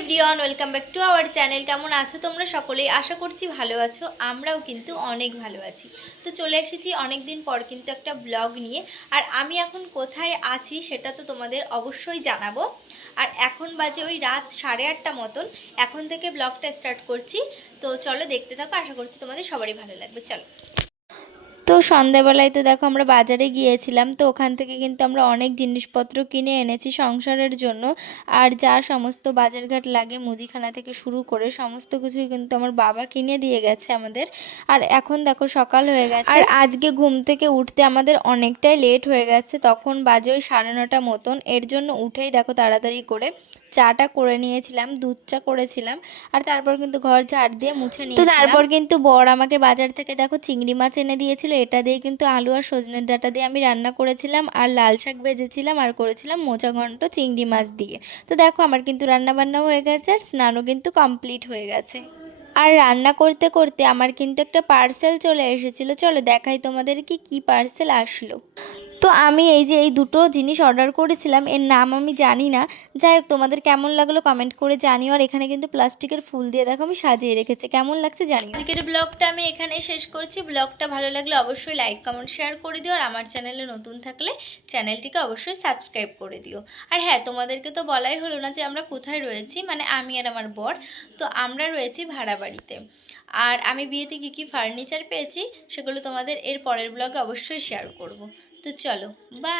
Everyone, welcome back to our channel. কেমন আছো তোমরা সকলেই? আশা করছি ভালো আছো। আমরাও কিন্তু অনেক ভালো আছি। তো চলে এসেছি অনেক দিন পর কিন্তু একটা ব্লগ নিয়ে। আর আমি এখন কোথায় আছি সেটা তো তোমাদের অবশ্যই জানাবো। আর এখন বাজে ওই রাত 8:30 মতন। এখন থেকে ব্লগটা স্টার্ট করছি। তো চলো দেখতে থাকো, আশা করছি তোমাদের সবারই ভালো লাগবে। চলো। তো সন্ধ্যাবেলায় তো দেখো আমরা বাজারে গিয়েছিলাম, তো ওখান থেকে কিন্তু আমরা অনেক জিনিসপত্র কিনে এনেছি সংসারের জন্য। আর যা সমস্ত বাজারঘাট লাগে মুদিখানা থেকে শুরু করে সমস্ত কিছুই কিন্তু আমার বাবা কিনে দিয়ে গেছে আমাদের। আর এখন দেখো সকাল হয়ে গেছে, আর আজকে ঘুম থেকে উঠতে আমাদের অনেকটাই লেট হয়ে গেছে। তখন বাজে ওই 9:30 মতন। এর জন্য উঠেই দেখো তাড়াতাড়ি করে চাটা করে নিয়েছিলাম, দুধ চা করেছিলাম। আর তারপর কিন্তু ঘর ঝাড় দিয়ে মুছে নিয়েছিলাম। তো তারপর কিন্তু বর আমাকে বাজার থেকে দেখো চিংড়ি মাছ এনে দিয়েছিল। এটা দিয়ে কিন্তু আলু আর সজনের ডাঁটা দিয়ে আমি রান্না করেছিলাম, আর লাল শাক ভেজেছিলাম, আর করেছিলাম মোচা ঘন্ট চিংড়ি মাছ দিয়ে। তো দেখো আমার কিন্তু রান্না বান্না হয়ে গেছে, আর স্নানও কিন্তু কমপ্লিট হয়ে গেছে। আর রান্না করতে করতে আমার কিন্তু একটা পার্সেল চলে এসেছিলো। চলো দেখাই তোমাদেরকে কি পার্সেল আসলো। তো আমি এই দুটো জিনিস অর্ডার করেছিলাম, এর নাম আমি জানি না। যাই হোক, তোমাদের কেমন লাগলো কমেন্ট করে জানিও। আর এখানে কিন্তু প্লাস্টিকের ফুল দিয়ে দেখো আমি সাজিয়ে রেখেছি, কেমন লাগছে জানিও। আজকের ব্লগটা আমি এখানে শেষ করছি। ব্লগটা ভালো লাগলে অবশ্যই লাইক কমেন্ট শেয়ার করে দিও। আর আমার চ্যানেলে নতুন থাকলে চ্যানেলটিকে অবশ্যই সাবস্ক্রাইব করে দিও। আর হ্যাঁ, তোমাদেরকে তো বলাই হলো না যে আমরা কোথায় রয়েছি, মানে আমি আর আমার বর। তো আমরা রয়েছি ভাড়া বাড়িতে। আর আমি বিয়েতে কী কী ফার্নিচার পেয়েছি সেগুলো তোমাদের এর পরের ব্লগে অবশ্যই শেয়ার করব। তো চলো, বাই।